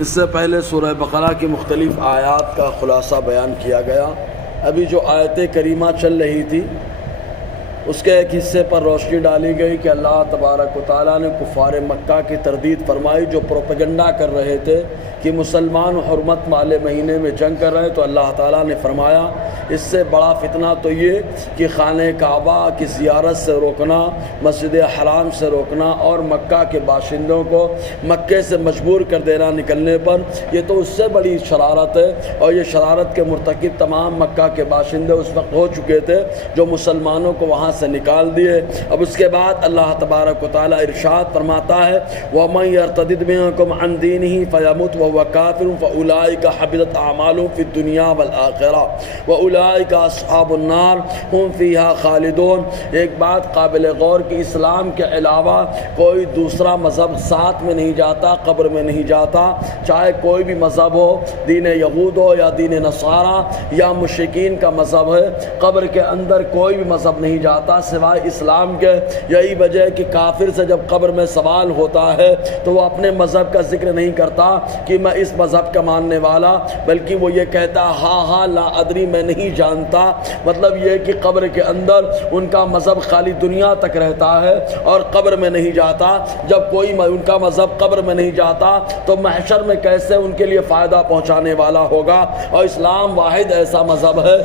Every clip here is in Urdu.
اس سے پہلے سورہ بقرہ کی مختلف آیات کا خلاصہ بیان کیا گیا۔ ابھی جو آیت کریمہ چل رہی تھی اس کے ایک حصے پر روشنی ڈالی گئی کہ اللہ تبارک و تعالیٰ نے کفار مکہ کی تردید فرمائی جو پروپیگنڈا کر رہے تھے کہ مسلمان حرمت والے مہینے میں جنگ کر رہے ہیں، تو اللہ تعالیٰ نے فرمایا اس سے بڑا فتنہ تو یہ کہ خانہ کعبہ کی زیارت سے روکنا، مسجد حرام سے روکنا اور مکہ کے باشندوں کو مکے سے مجبور کر دینا نکلنے پر، یہ تو اس سے بڑی شرارت ہے۔ اور یہ شرارت کے مرتکب تمام مکہ کے باشندے اس وقت ہو چکے تھے جو مسلمانوں کو وہاں سے نکال دیے۔ اب اس کے بعد اللہ تبارک و تعالیٰ ارشاد فرماتا ہے وَمَن يَرْتَدِدْ مِنكُمْ عَن دِينِهِ فَيَمُتْ وَهُوَ كَافِرٌ فَأُولَٰئِكَ حَبِطَتْ أَعْمَالُهُمْ فِي الدُّنْيَا وَالْآخِرَةِ وَأُولَٰئِكَ أَصْحَابُ النَّارِ هُمْ فِيهَا خَالِدُونَ۔ ایک بات قابل غور کہ اسلام کے علاوہ کوئی دوسرا مذہب ساتھ میں نہیں جاتا، قبر میں نہیں جاتا، چاہے کوئی بھی مذہب ہو، دین یہود ہو یا دین نصارہ یا مشرکین کا مذہب ہے، قبر کے اندر کوئی بھی مذہب نہیں جاتا سوائے اسلام کے۔ یہی وجہ ہے کہ کافر سے جب قبر میں سوال ہوتا ہے تو وہ اپنے مذہب کا ذکر نہیں کرتا کہ میں اس مذہب کا ماننے والا، بلکہ وہ یہ کہتا ہاں لا ادری، میں نہیں جانتا۔ مطلب یہ کہ قبر کے اندر ان کا مذہب خالی دنیا تک رہتا ہے اور قبر میں نہیں جاتا۔ جب کوئی ان کا مذہب قبر میں نہیں جاتا تو محشر میں کیسے ان کے لیے فائدہ پہنچانے والا ہوگا؟ اور اسلام واحد ایسا مذہب ہے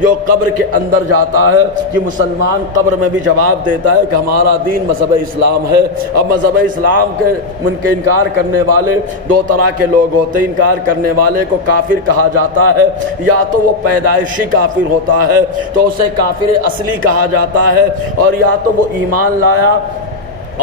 جو قبر کے اندر جاتا ہے کہ مسلمان قبر میں بھی جواب دیتا ہے کہ ہمارا دین مذہب اسلام ہے۔ اب مذہب اسلام کے انکار کرنے والے دو طرح کے لوگ ہوتے ہیں۔ انکار کرنے والے کو کافر کہا جاتا ہے، یا تو وہ پیدائشی کافر ہوتا ہے تو اسے کافر اصلی کہا جاتا ہے، اور یا تو وہ ایمان لایا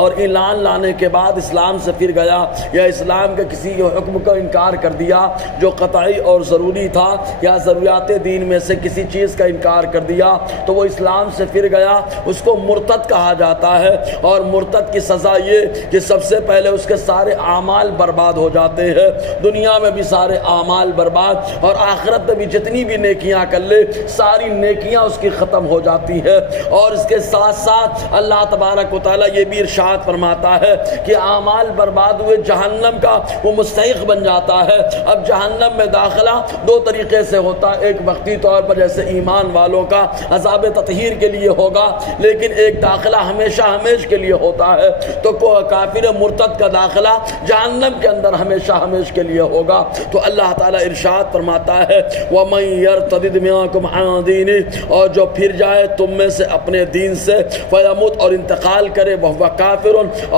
اور ایمان لانے کے بعد اسلام سے پھر گیا، یا اسلام کے کسی حکم کا انکار کر دیا جو قطعی اور ضروری تھا، یا ضروریات دین میں سے کسی چیز کا انکار کر دیا تو وہ اسلام سے پھر گیا، اس کو مرتد کہا جاتا ہے۔ اور مرتد کی سزا یہ کہ سب سے پہلے اس کے سارے اعمال برباد ہو جاتے ہیں، دنیا میں بھی سارے اعمال برباد، اور آخرت میں بھی جتنی بھی نیکیاں کر لے ساری نیکیاں اس کی ختم ہو جاتی ہے۔ اور اس کے ساتھ ساتھ اللہ تبارک و تعالیٰ یہ بھی ارشاد فرماتا ہے کہ اعمال برباد ہوئے جہنم کا وہ مستحق بن جاتا ہے۔ اب جہنم میں داخلہ دو طریقے سے ہوتا ہے، ایک وقتی طور پر جیسے ایمان والوں کا عذاب تطہیر کے لیے ہوگا، لیکن ایک داخلہ ہمیشہ ہمیش کے لیے ہوتا ہے۔ تو کافر مرتد کا داخلہ جہنم کے اندر ہمیشہ ہمیش کے لیے ہوگا۔ تو اللہ تعالیٰ ارشاد فرماتا ہے وَمَن يَرْتَدِدْ مِنكُمْ عَن دِينِهِ، اور جو پھر جائے تم میں سے اپنے دین سے، فَيَمُتْ، اور انتقال کرے، وَهُوَ كَافِرٌ،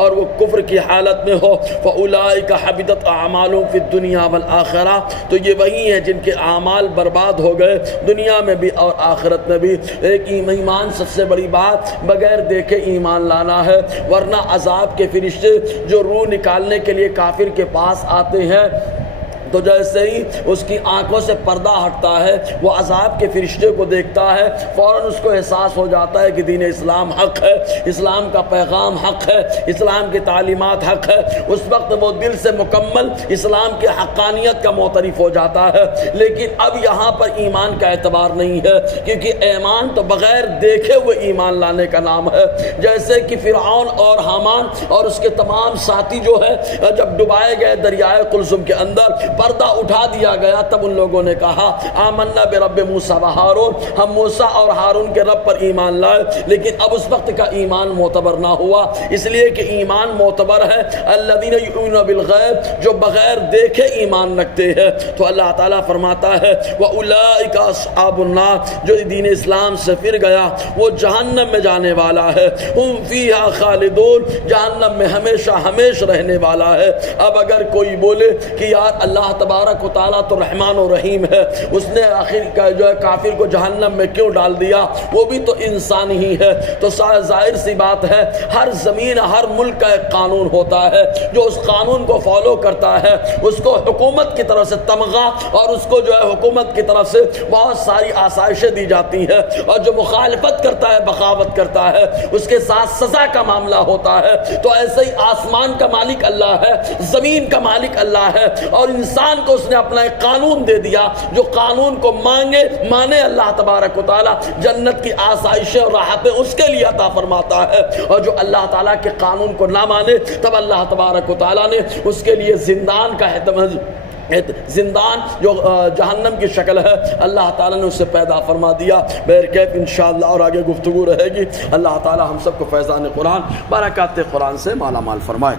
اور وہ کفر کی حالت میں ہو، فَأُولَٰئِكَ حَبِطَتْ أَعْمَالُهُمْ فِي الدُّنْيَا وَالْآخِرَةِ، تو یہ وہی ہیں جن کے اعمال برباد ہو گئے دنیا میں بھی اور آخرت میں بھی۔ ایک ایمان سب سے بڑی بات بغیر دیکھے ایمان لانا ہے، ورنہ عذاب کے فرشتے جو روح نکالنے کے لیے کافر کے پاس آتے ہیں تو جیسے ہی اس کی آنکھوں سے پردہ ہٹتا ہے وہ عذاب کے فرشتے کو دیکھتا ہے، فوراً اس کو احساس ہو جاتا ہے کہ دین اسلام حق ہے، اسلام کا پیغام حق ہے، اسلام کی تعلیمات حق ہے۔ اس وقت وہ دل سے مکمل اسلام کی حقانیت کا معترف ہو جاتا ہے۔ لیکن اب یہاں پر ایمان کا اعتبار نہیں ہے، کیونکہ ایمان تو بغیر دیکھے ہوئے ایمان لانے کا نام ہے۔ جیسے کہ فرعون اور حامان اور اس کے تمام ساتھی جو ہے جب ڈبائے گئے دریائے قلزم کے اندر، پردہ اٹھا دیا گیا، تب ان لوگوں نے کہا آمنا برب موسیٰ و ہارون، ہم موسیٰ اور ہارون کے رب پر ایمان لائے۔ لیکن اب اس وقت کا ایمان معتبر نہ ہوا، اس لیے کہ ایمان معتبر ہے الذین یؤمنون بالغیب، جو بغیر دیکھے ایمان رکھتے ہیں۔ تو اللہ تعالیٰ فرماتا ہے وَأُولَٰئِكَ أَصْحَابُ النَّارِ، جو دین اسلام سے پھر گیا وہ جہنم میں جانے والا ہے، ہم فیہا خالدون، جہنم میں ہمیشہ ہمیش رہنے والا ہے۔ اب اگر کوئی بولے کہ یار اللہ تبارک و تعالیٰ تو رحمان و رحیم ہے، اس نے آخر کا جو ہے کافر کو جہنم میں کیوں ڈال دیا؟ وہ بھی تو انسان ہی ہے۔ تو ظاہر سی بات ہے ہر زمین ہر ملک کا ایک قانون ہوتا ہے، جو اس قانون کو فالو کرتا ہے اس کو حکومت کی طرف سے تمغہ اور اس کو جو ہے حکومت کی طرف سے بہت ساری آسائشیں دی جاتی ہیں، اور جو مخالفت کرتا ہے بغاوت کرتا ہے اس کے ساتھ سزا کا معاملہ ہوتا ہے۔ تو ایسے ہی آسمان کا مالک اللہ ہے، زمین کا مالک اللہ ہے، اور انسان انسان کو اس نے اپنا ایک قانون دے دیا، جو قانون کو مانے اللہ تبارک و تعالیٰ جنت کی آسائشیں اور راحتیں اس کے لیے عطا فرماتا ہے، اور جو اللہ تعالیٰ کے قانون کو نہ مانے تب اللہ تبارک و تعالیٰ نے اس کے لیے زندان کا زندان جو جہنم کی شکل ہے اللہ تعالیٰ نے اسے پیدا فرما دیا۔ بہرکیف انشاءاللہ اور آگے گفتگو رہے گی۔ اللہ تعالیٰ ہم سب کو فیضان قرآن، برکات قرآن سے مالا مال فرمائے۔